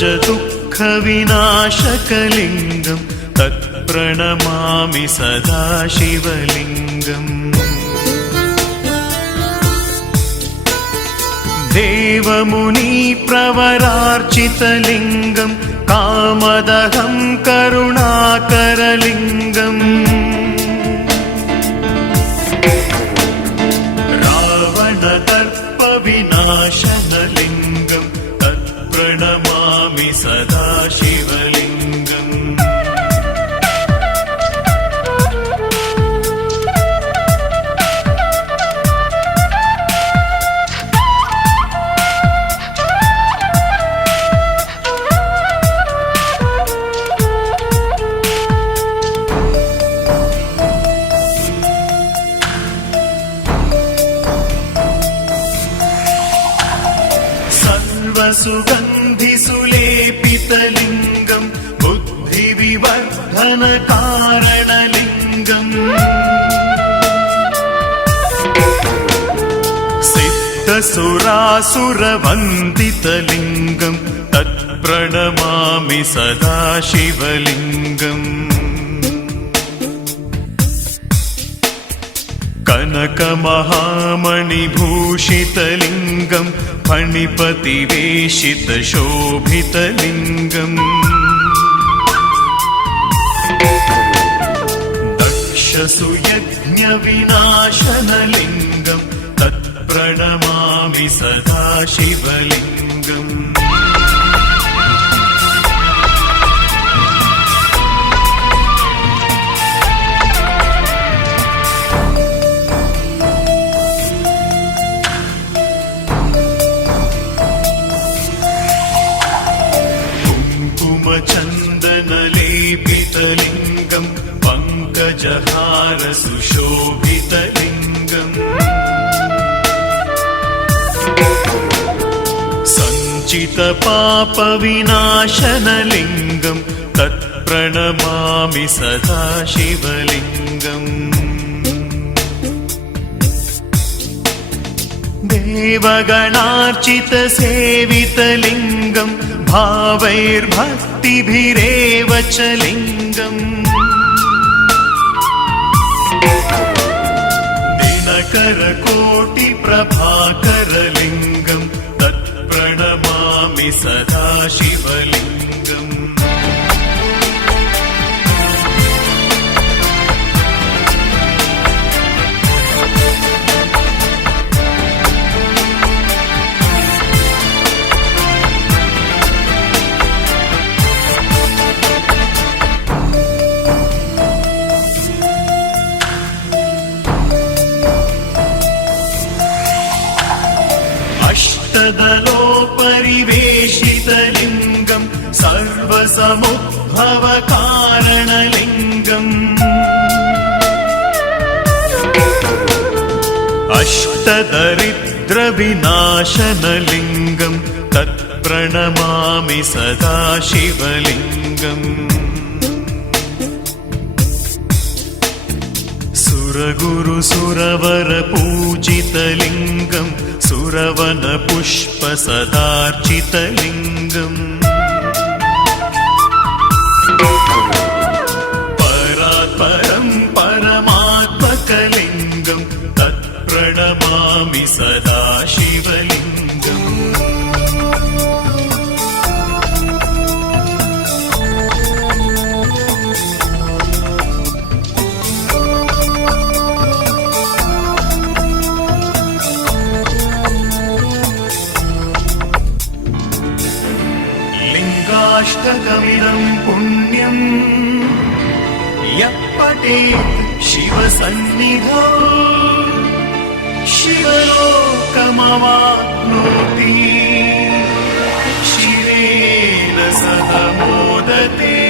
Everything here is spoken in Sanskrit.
दुःखविनाशकलिङ्गं तत्प्रणमामि सदा शिवलिङ्गम् देवमुनिप्रवरार्चितलिङ्गं कामदहं करुणाकरलिङ्गम् रावणदर्पविनाशनलिङ्गं तत्प्रणमामि सदा शिवलिङ्गम् सर्वसुगन्धिसुलेपितलिङ्गं बुद्धिविवर्धनकारणलिङ्गम् सिद्धसुरासुरवन्दितलिङ्गं तत्प्रणमामि सदा शिवलिङ्गम् कनकमहामणिभूषितलिङ्गं फणिपतिवेशितशोभितलिङ्गम् दक्षसुयज्ञविनाशनलिङ्गं तत्प्रणमामि सदा शिवलिङ्गम् चन्दनलेपितलिङ्गं पङ्कजहारसुशोभितलिङ्गम् सञ्चितपापविनाशनलिङ्गं तत्प्रणमामि सदा शिवलिङ्गम् देवगणार्चितसेवितलिङ्गं भावैर्भक्तिभिरेव च लिङ्गम् दिनकरकोटिप्रभाकरलिङ्गं तत्प्रणमामि सदा शिवलिङ्गम् अष्टदलोपरिवेशितलिङ्गं सर्वसमुद्भवकारणलिङ्गम् अष्टदरिद्रविनाशनलिङ्गं तत्प्रणमामि सदा शिवलिङ्गम् सुरगुरुसुरवरपूजितलिङ्गं सुरवनपुष्पसदार्चितलिङ्गम् परात्परं परमात्मकलिङ्गं तत्प्रणमामि सदा शिवलिङ्गम् लिङ्गाष्टकमिदं पुण्यं यः पठेत् शिवसन्निधौ शिवलोकमवाप्नोति शिवेन सह मोदते।